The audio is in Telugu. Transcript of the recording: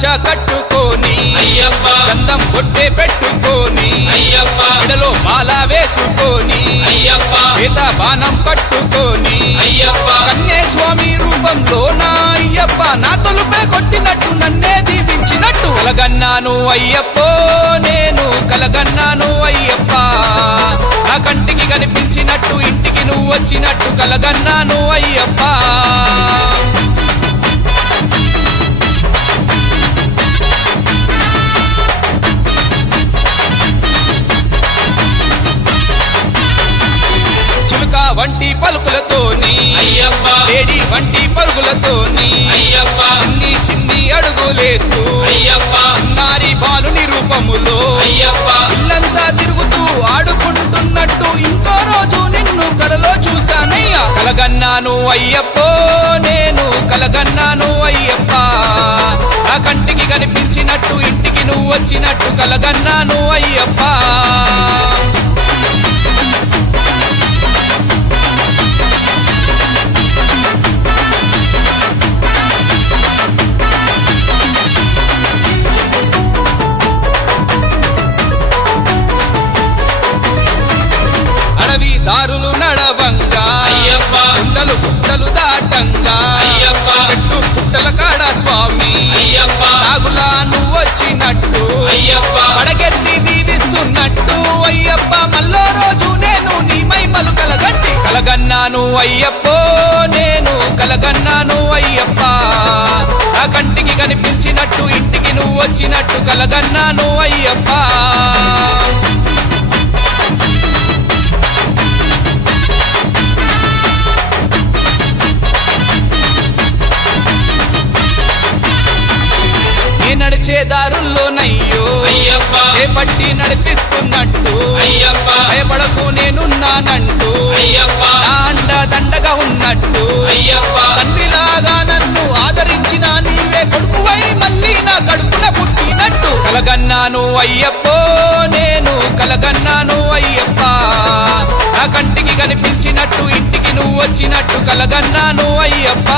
పంచ కట్టుకొని అయ్యప్ప గంధం బొట్టే పెట్టుకొని అయ్యప్ప మెడలో మాల వేసుకొని అయ్యప్ప చేత బాణం కట్టుకొని అయ్యప్ప కన్నే స్వామి రూపంలో నా అయ్యప్ప నా తొలుపే కొట్టినట్టు నన్నే దీవించినట్టు కలగన్నాను అయ్యప్పో నేను కలగన్నాను అయ్యప్ప నా కంటికి కనిపించినట్టు ఇంటికి నువ్వు వచ్చినట్టు కలగన్నాను అయ్యప్ప చిలుక వంటి పలుకులతోని అయ్యప్ప లేడి వంటి పరుగులతోని అయ్యప్ప చిన్ని చిన్ని అడుగులేస్తూ అయ్యప్ప చిన్నారి బాలుని రూపములో అయ్యప్ప ఇల్లంతా తిరుగుతూ ఆడుకుంటున్నట్టు ఇంకో రోజు నిన్ను కలలో చూశానయ్యా కలగన్నాను అయ్యప్పో నేను కలగన్నాను అయ్యప్ప నా కంటికి కనిపించినట్టు ఇంటికి నువ్వు వచ్చినట్టు కలగన్నాను అయ్యప్ప అడవి దారులు నడవంగా అయ్యప్ప కొండలు గుట్టలు దాటంగా అయ్యప్ప చెట్లు పుట్టల కాడ స్వామి అయ్యప్ప నాగులా నువ్వు వచ్చినట్టు అయ్యప్ప అడగెత్తి దీవిస్తున్నట్టు అయ్యప్ప మళ్ళో రోజు నేను నీ మైమలు కలగట్టి కలగన్నాను అయ్యప్పో నేను కలగన్నాను అయ్యప్ప నా కంటికి కనిపించినట్టు ఇంటికి నువ్వు వచ్చినట్టు కలగన్నాను అయ్యప్ప నడిచే దారుల్లో నయ్యో అయ్యప్ప చేపట్టి నడిపిస్తున్నట్టు అయ్యప్ప భయపడకు నేనున్నానంటూ అయ్యప్ప నా అండ దండగా ఉన్నట్టు అయ్యప్ప తండ్రిలాగా నన్ను ఆదరించిన నీవే కొడుకువై మళ్ళీ నా కడుపున పుట్టినట్టు కలగన్నాను అయ్యప్పో నేను కలగన్నాను అయ్యప్ప నా కంటికి కనిపించినట్టు ఇంటికి నువ్వు వచ్చినట్టు కలగన్నాను అయ్యప్ప